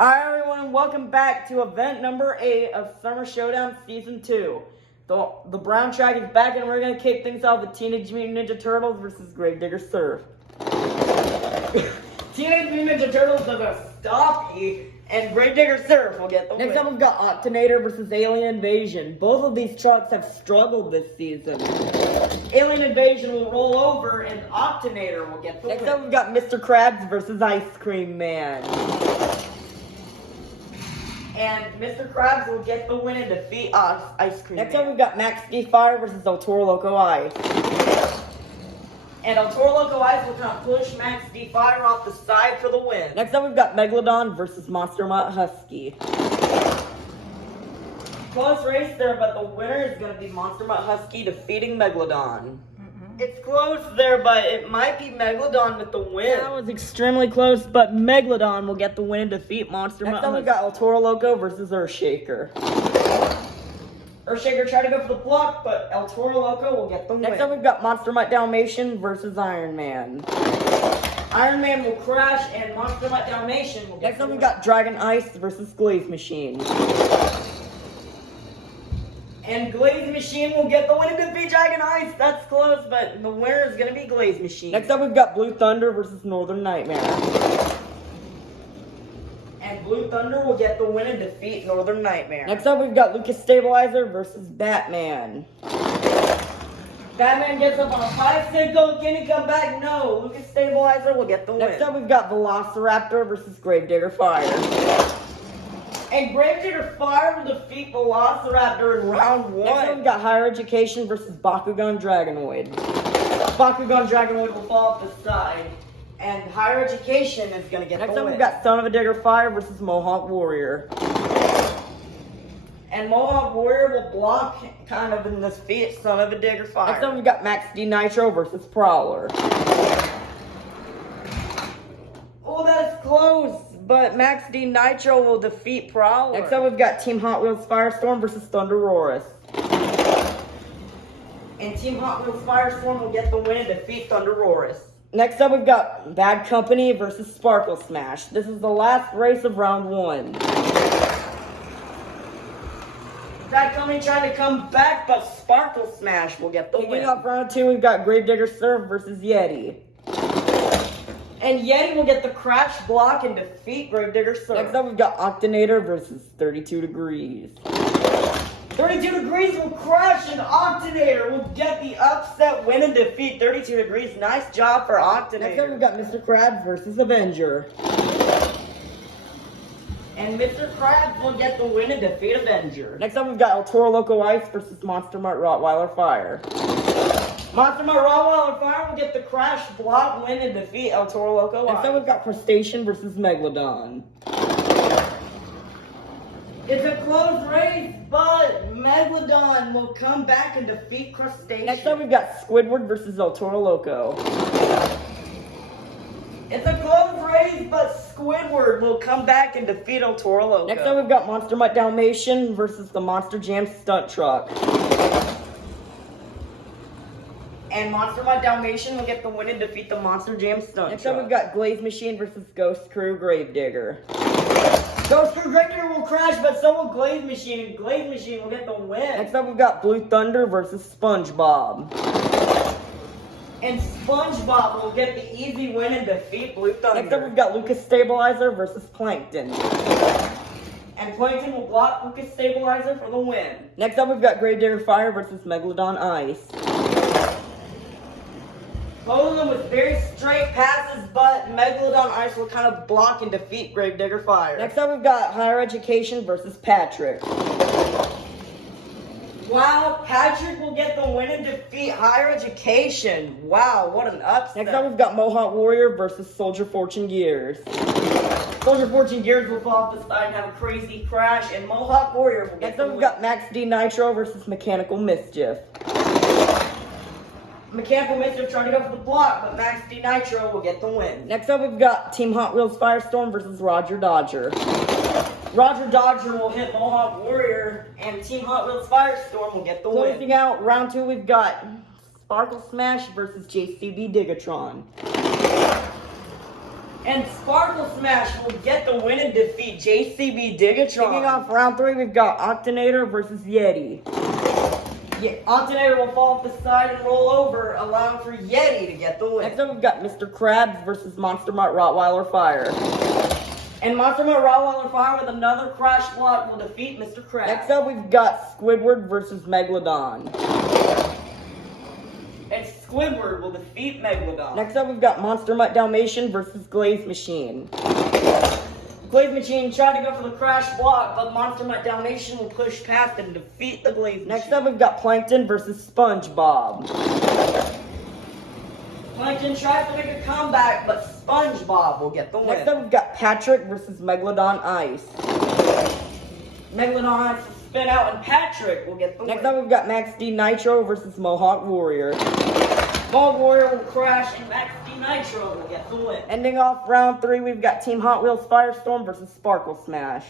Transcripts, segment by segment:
Alright everyone, and welcome back to event number 8 of Summer Showdown Season 2. The brown track is back and we're going to kick things off with Teenage Mutant Ninja Turtles versus Gravedigger Surf. Teenage Mutant Ninja Turtles does a stoppie and Gravedigger Surf will get the win. Next up we've got Octanator versus Alien Invasion. Both of these trucks have struggled this season. Alien Invasion will roll over and Octanator will get the win. Next up we've got Mr. Krabs versus Ice Cream Man. And Mr. Krabs will get the win and defeat Ice Cream Man. Next up we've got Max D Fire versus El Toro Loco Ice. And El Toro Loco Ice will kind of push Max D Fire off the side for the win. Next up we've got Megalodon versus Monster Mutt Husky. Close race there, but the winner is going to be Monster Mutt Husky defeating Megalodon. It's close there, but it might be Megalodon with the win. That was extremely close, but Megalodon will get the win and defeat Monster Mutt. Next up we got El Toro Loco versus Earthshaker. Earthshaker tried to go for the block, but El Toro Loco will get the win. Next up we've got Monster Mutt Dalmatian versus Iron Man. Iron Man will crash and Monster Mutt Dalmatian will get the win. Next up we've got Dragon Ice versus Glaze Machine. And Glaze Machine will get the win and defeat Dragon Ice. That's close, but the winner is going to be Glaze Machine. Next up we've got Blue Thunder versus Northern Nightmare. And Blue Thunder will get the win and defeat Northern Nightmare. Next up, we've got Lucas Stabilizer versus Batman. Batman gets up on a 5-stick go. Can he come back? No. Lucas Stabilizer will get the win. Next up, we've got Velociraptor versus Gravedigger Fire. And Gravedigger Fire will defeat Velociraptor in round 1. Next up, we've got Higher Education versus Bakugan Dragonoid. Bakugan Dragonoid will fall off the side. And Higher Education is going to get the win. Next up, we've got Son of a Digger Fire versus Mohawk Warrior. And Mohawk Warrior will block kind of in this defeat Son of a Digger Fire. Next up, we've got Max D Nitro versus Prowler. Oh, that's close, but Max D Nitro will defeat Prowler. Next up, we've got Team Hot Wheels Firestorm versus Thunderosaurus. And Team Hot Wheels Firestorm will get the win and defeat Thunderosaurus. Next up, we've got Bad Company versus Sparkle Smash. This is the last race of round 1. Bad Company trying to come back, but Sparkle Smash will get the win. Kicking off round 2, we've got Gravedigger Surf versus Yeti. And Yeti will get the crash block and defeat Gravedigger Surf. Next up, we've got Octanator versus 32 Degrees. 32 Degrees will crash and Octanator will get the upset win and defeat 32 Degrees. Nice job for Octanator. Next up we've got Mr. Krabs versus Avenger. And Mr. Krabs will get the win and defeat Avenger. Next up we've got El Toro Loco Ice versus Monster Mutt Rottweiler Fire. Monster Mutt Rottweiler Fire will get the crash block win and defeat El Toro Loco Ice. Next up we've got Crustacean versus Megalodon. It's a close race, but Megalodon will come back and defeat Crustacean. Next up, we've got Squidward versus El Toro Loco. It's a close race, but Squidward will come back and defeat El Toro Loco. Next up, we've got Monster Mutt Dalmatian versus the Monster Jam Stunt Truck. And Monster Mutt Dalmatian will get the win and defeat the Monster Jam Stunt Truck. Next up, we've got Glaze Machine versus Ghost Crew Gravedigger. Ghost Crew Gravedigger will crash, but so will Glaze Machine, and Glaze Machine will get the win. Next up, we've got Blue Thunder versus SpongeBob. And SpongeBob will get the easy win and defeat Blue Thunder. Next up, we've got Lucas Stabilizer versus Plankton. And Plankton will block Lucas Stabilizer for the win. Next up, we've got Gravedigger Fire versus Megalodon Ice. Both of them with very straight passes, but Megalodon Ice will kind of block and defeat Gravedigger Fire. Next up, we've got Higher Education versus Patrick. Wow, Patrick will get the win and defeat Higher Education. Wow, what an upset. Next up, we've got Mohawk Warrior versus Soldier Fortune Gears. Soldier Fortune Gears will fall off the side and have a crazy crash, and Mohawk Warrior will get the win. Next up, we've got Max D Nitro versus Mechanical Mischief. Mechanical Mischief trying to go for the block, but Max D Nitro will get the win. Next up, we've got Team Hot Wheels Firestorm versus Roger Dodger. Roger Dodger will hit Mohawk Warrior, and Team Hot Wheels Firestorm will get the win. Closing out round 2, we've got Sparkle Smash versus JCB Digatron. And Sparkle Smash will get the win and defeat JCB Digatron. Kicking off round 3, we've got Octonator versus Yeti. Octonator will fall off the side and roll over, allowing for Yeti to get the win. Next up, we've got Mr. Krabs versus Monster Mutt Rottweiler Fire. And Monster Mutt Rottweiler Fire with another crash block will defeat Mr. Krabs. Next up, we've got Squidward versus Megalodon. And Squidward will defeat Megalodon. Next up, we've got Monster Mutt Dalmatian versus Glaze Machine. Glaze Machine tried to go for the crash block, but Monster Mutt Dalmatian will push past and defeat the Glaze Machine. Next up, we've got Plankton versus SpongeBob. Plankton tries to make a comeback, but SpongeBob will get the win. Next up, we've got Patrick versus Megalodon Ice. Megalodon Ice will spin out, and Patrick will get the win. Next up, we've got Max D Nitro versus Mohawk Warrior. Mohawk Warrior will crash, and Max D Nitro will get the win. Ending off round 3, we've got Team Hot Wheels Firestorm versus Sparkle Smash.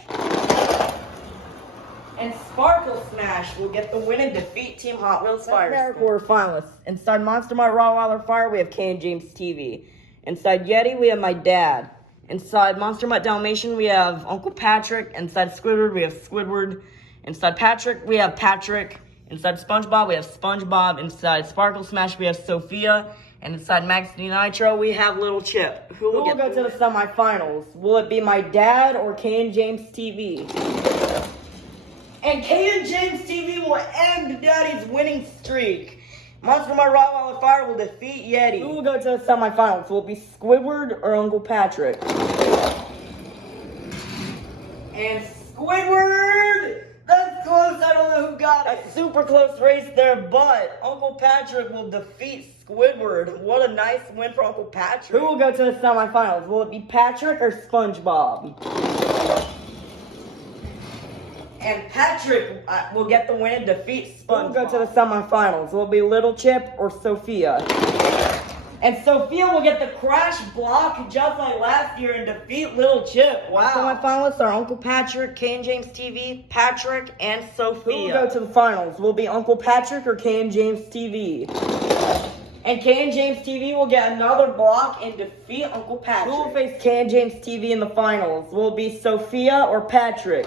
And Sparkle Smash will get the win and defeat Team Hot Wheels Firestorm. Quarterfinalists. Inside Monster Mutt Rottweiler Fire, we have K and James TV. Inside Yeti, we have my dad. Inside Monster Mutt Dalmatian, we have Uncle Patrick. Inside Squidward, we have Squidward. Inside Patrick, we have Patrick. Inside SpongeBob, we have SpongeBob. Inside Sparkle Smash, we have Sophia. And inside Max D Nitro, we have Little Chip. Who will go to the semifinals? Will it be my dad or K and James TV? And K and James TV will end Daddy's winning streak. Monster Mutt Rottweiler Fire will defeat Yeti. Who will go to the semifinals? Will it be Squidward or Uncle Patrick? And Squidward! That's close, I don't know who got it. A super close race there, but Uncle Patrick will defeat Squidward. What a nice win for Uncle Patrick. Who will go to the semifinals? Will it be Patrick or SpongeBob? And Patrick will get the win and defeat SpongeBob. Who will go to the semifinals? Will it be Little Chip or Sophia? And Sophia will get the crash block just like last year and defeat Little Chip. Wow. The semifinalists are Uncle Patrick, K and James TV, Patrick, and Sophia. Who will go to the finals? Will it be Uncle Patrick or K and James TV? And K and James TV will get another block and defeat Uncle Patrick. Who will face K and James TV in the finals? Will it be Sophia or Patrick?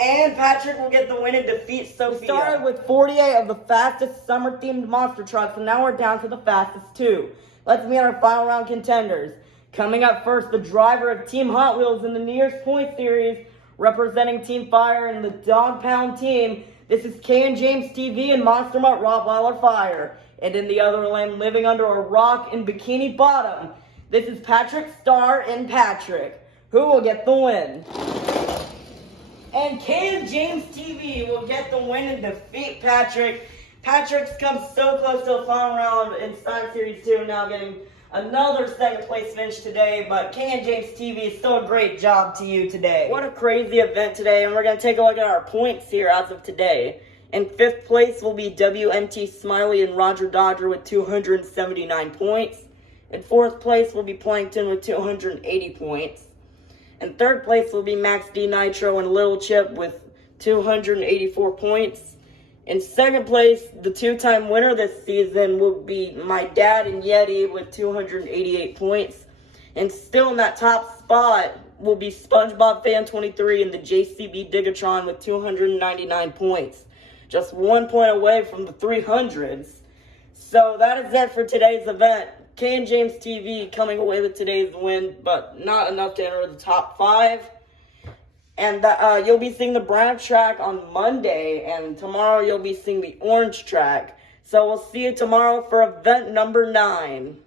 And Patrick will get the win and defeat Sophia. We started with 48 of the fastest summer-themed monster trucks, and now we're down to the fastest 2. Let's meet our final round contenders. Coming up first, the driver of Team Hot Wheels in the New Year's Point Series, representing Team Fire and the Dog Pound team. This is K and James TV and Monster Mutt Rottweiler Fire. And in the other lane, living under a rock in Bikini Bottom, this is Patrick Star and Patrick. Who will get the win? And K and James TV will get the win and defeat Patrick. Patrick's come so close to the final round in Stein Series 2, now getting another second place finish today, but K and James TV is still a great job to you today. What a crazy event today, and we're going to take a look at our points here as of today. In 5th place will be WMT Smiley and Roger Dodger with 279 points. In 4th place will be Plankton with 280 points. In 3rd place will be Max D Nitro and Little Chip with 284 points. In 2nd place, the 2-time winner this season will be my dad and Yeti with 288 points. And still in that top spot will be SpongeBob Fan 23 and the JCB Digatron with 299 points. Just 1 point away from the 300s. So that is it for today's event. K and James TV coming away with today's win, but not enough to enter the top 5. And you'll be seeing the brown track on Monday, and tomorrow you'll be seeing the orange track. So we'll see you tomorrow for event number 9.